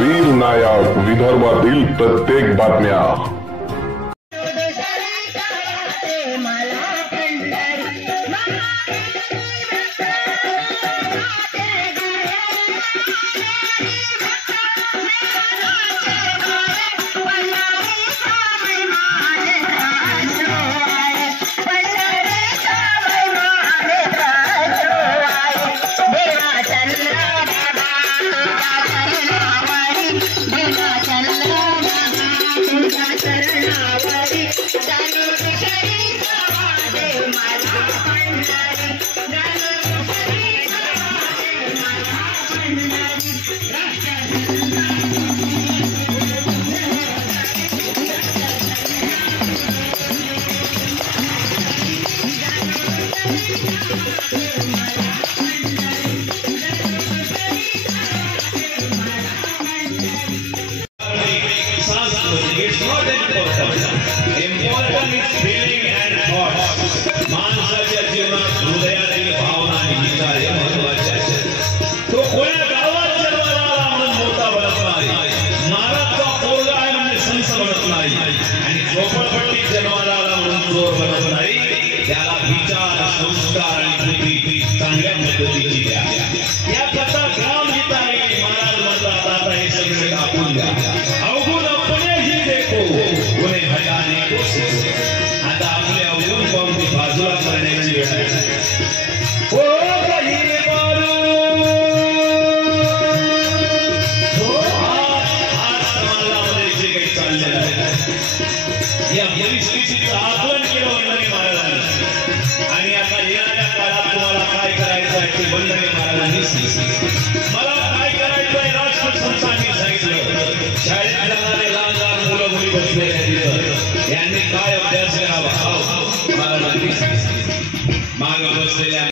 वीर नायक विदर्भातील प्रत्येक बातम्या। माणसाच्या जीवनात हृदयातील भावना आणि विचार हे महत्वाचे आहेत। तो कोण्या गावात जन्माला आला म्हणून मोठा बनत नाही, महाराजचा पोरगा आहे म्हणजे संत बनत नाही, आणि झोपडपट्टीत जन्माला आला म्हणून चोर बनत नाही। त्याला विचार, संस्कार आणि बुद्धी चांगल्या पद्धतीची द्या। या कथा ग्रामगीता आहे। महाराज म्हणतात आता हे सगळे टाकून द्या। अवगुण अपने ही देखो उन्हें भजाने को सीखो। आता आपले अवगुण पाहून ती बाजूला करण्याची वेळ आहे। ओ बहिरे मारू आज समाजामध्ये जे काही चाललेलं आहे या परिस्थितीचं आकलन केलं वंदने महाराजांनी, आणि आता येणाऱ्या काळात तुम्हाला काय करायचं आहे ते वंदने महाराजांनी सांगितलं। मला काय करायचं आहे राष्ट्रसंतांनी सांगितलं। शाळेत जाणारे लहान लहान मुलं मुली बसलेले आहेत, यांनी काय अभ्यास करावा महाराजांनी मागे बसलेल्या